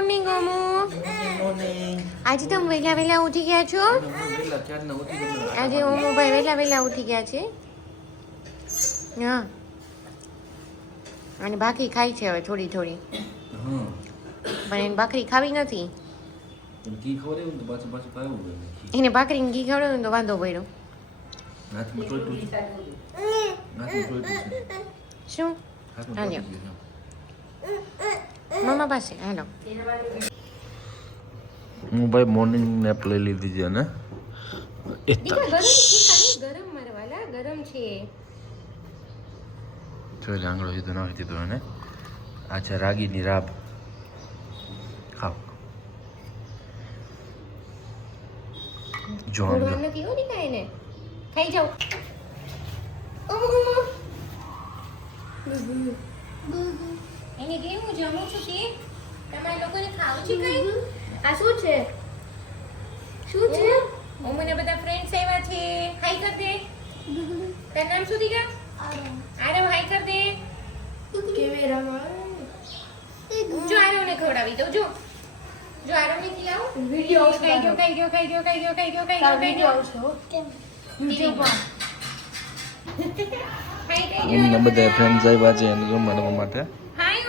Morning ઓમુ. આજે તમે વહેલા વહેલા ઉઠી ગયા છો? આજે ઓમુભાઈ વહેલા વહેલા ઉઠી ગયા છે. હા, અને ભાખરી ખાઈ છે હવે થોડી થોડી, પણ એને ભાખરી ખાવી નથી. એને ભાખરી ઘી ખવડાવ્યું તો વાંધો પડ્યો. શું? હાલો મમ્મા પાસે. હાલો. હું ભાઈ મોર્નિંગ નેપ લઈ લીધી છે ને ગરમ મારવાલા ગરમ છે. જોઈ આંગળો સીધો નાખી દીધો એને. આ છે રાગીની રાબ. ખાવ જો નથી હો દીકા એને. ખાઈ જાઓ. એને કેવું જમું છું કે તમારે લોકોને ખાવું છે કઈ? આ શું છે? શું છે? મને બધા ફ્રેન્ડ્સ આવ્યા છે. હાઈ કર દે. તારું નામ શું દીકા? આરવ. હાઈ કર દે. જો આરવને ખવડાવી દઉં. જો આરવને ખીલાવો. વિડિયો ખાઈ ગયો. અમને બધા ફ્રેન્ડ્સ આવ્યા છે એને જમવા માટે. હાય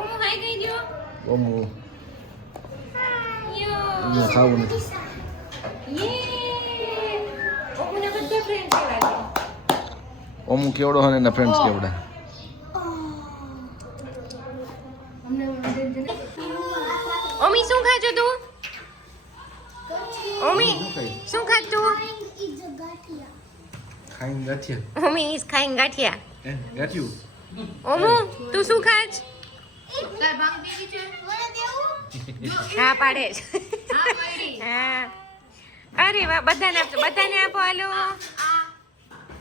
ઓમુ હાઈ કહી દો. ઓમુ યો ખાવું નથી. યે ઓમુના બધા ફ્રેન્ડ્સ આવ્યા છે. ઓમુ કેવડો હોય ને એના ફ્રેન્ડ્સ કેવડા. ઓમી શું ખાજો તું? ઓમી શું ખાજ તું? ખાઈને ગાંઠિયા. ઓમી ઇઝ ખાઈંગ ગાંઠિયા. ગાંઠિયું. ઓમુ તું શું ખાજ? હા પાડે છે. હા. અરે વાહ, બધાને આપો. હાલો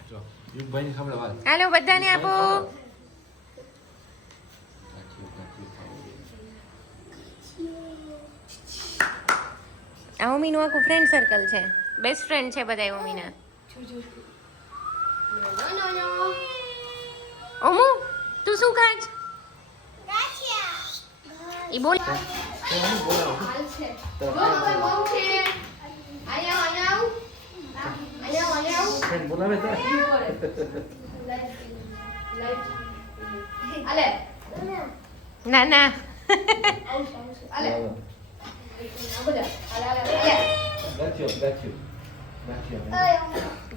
જો યુગભાઈને ખવડાવ. હાલો બધાને આપો. આ ઓમીનું આખું ફ્રેન્ડ સર્કલ છે. બેસ્ટ ફ્રેન્ડ છે બધા ઓમીના. ઓમુ તું શું ખાજ? ઈ બોલ. બોલાવે તો ના ના.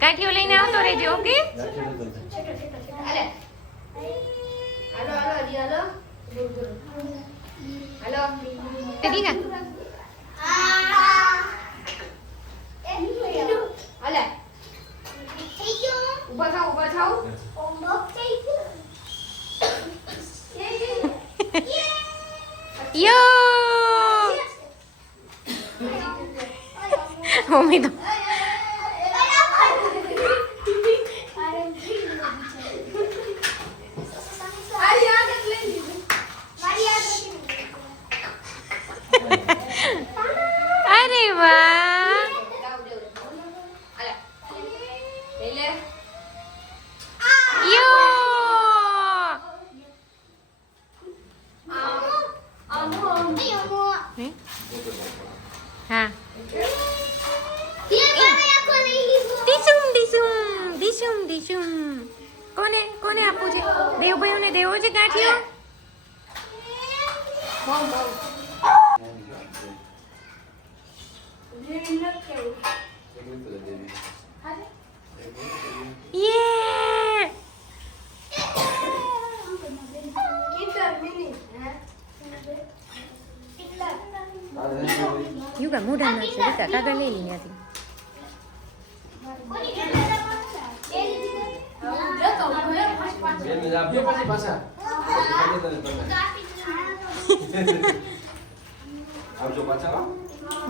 ગાંઠિયો લઈને આવતો રહેજો. ઓકે. દીકા યો મમ્મી તો અરે વાહ. યો હા. ડીસુમ. કોને આપવું છે? દેવભાઈઓને દેવો છે ગાંઠિયો? યે યુગા મોઢા નાખશે. દીકા કાગળ લઈ લી ત્યાંથી.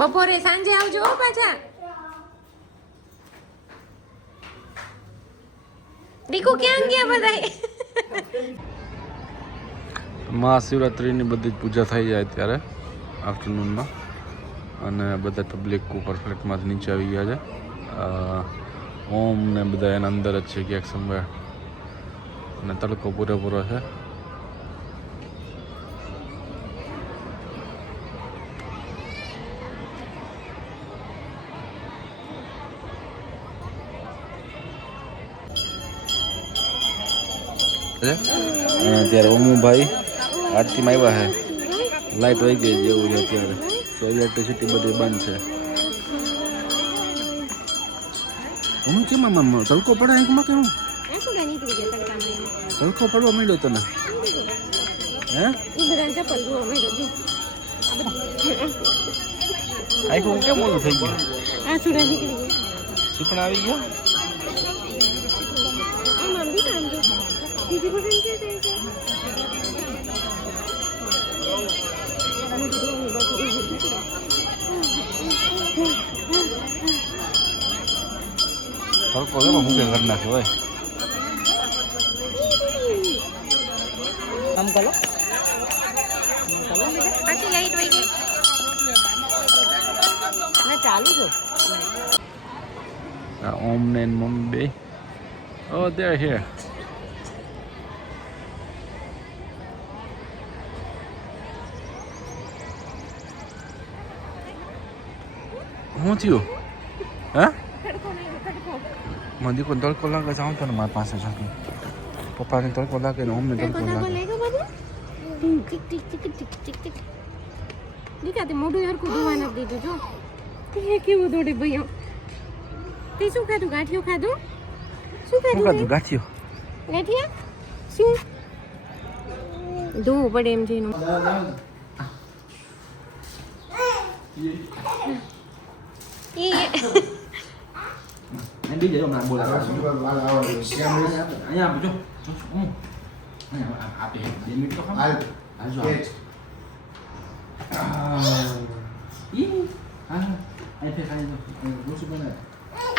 બપોરે સાંજે આવજો પાછા. દીકુ ક્યાં ગયા બધા? મહાશિવરાત્રિની બધી જ પૂજા થઈ જાય ત્યારે આફ્ટરનૂનમાં, અને બધા પબ્લિક ઉપર ફ્લેટમાંથી નીચે આવી ગયા છે. ઓમ ને બધા એના અંદર જ છે ક્યાંક સમય, અને તડકો પૂરેપૂરો છે. અને અત્યારે ઓમુભાઈ આરતીમાં આવ્યા છે. લાઇટ વહી ગઈ જેવું છે અત્યારે, તો ઇલેક્ટ્રિસિટી બધી બંધ છે. હું છે મામા તડકો પડે આંખમાં કેવું? તડકો પડવા માંડ્યો તને? હે આંખું કેમ ઓલું થઈ ગયું? સીપણા આવી ગયા? તડકો છે મૂકે કરી નાખે હોય. આમ કરો આખી લાઈટ વહી ગઈ. ના ચાલુ છો. Om and Mumbai. Oh, they're here. શું થયું? હા મને કોઈ તડકો લાગે જાઉં તો ને મારી પાસે જાઉં. પપ્પાને તડકો લાગે ને અમને તડકો લાગે. દીકા મોઢું હરખું ધોવા નથી દીધું જો. કેવું દોડે ભાઈ. તે શું ખાધું? ગાંઠિયો ખાધું? શું ખાધું? ગાંઠિયો. ગાંઠિયા શું ધોવું પડે એમ છે એનું.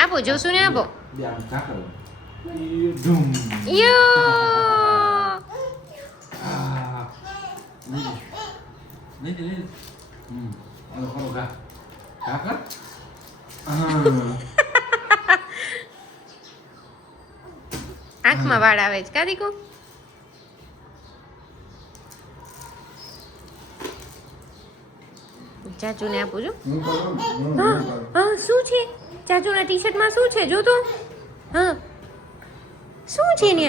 આપો જોશું ને આપો. આંખમાં વાળ આવે છે કાદીકો. ચાચુને આપું છું. હા શું છે ચાચુના ટી શર્ટમાં શું છે જો તો. હા શું છે ને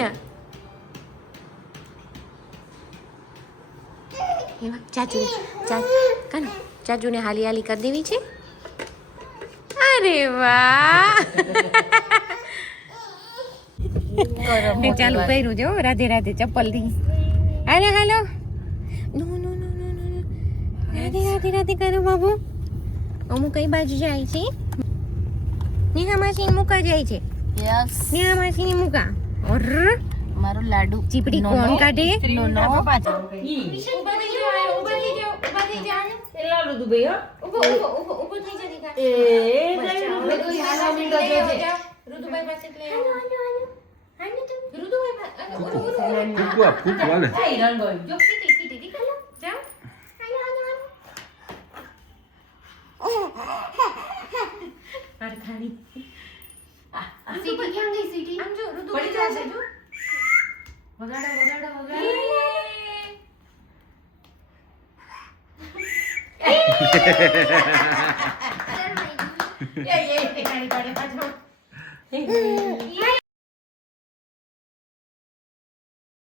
ચાચુને હાલી હાલી કરી દેવી છે. અરે વાહ ચાલુ કર્યું છે રાધે રાધે ચપ્પલ થી. હાલો હાલો નો નો નો નો નો રાધે રાધે રાધે કરો બાબુ. અમુક કઈ બાજુ જાય છે? નેહા માસી મુકા જાય છે. યસ નેહા માસી ની મુકા. ઓર મારું લાડુ ચીપડી કોણ કાઢે? નો નો ઉભા થઈ જાઓ લાડુ દુબઈ હો. ઉભો થઈ જા દીકા. ઋતુભાઈ પાસે લે. ફૂક વાલે. જો સીટી દીકા જાઓ. ખાલી સીટી ક્યાં ગઈ સીટી? આમ જો ઋતુ પડી જશે જો. વગાડો એ કાઢી પાછો.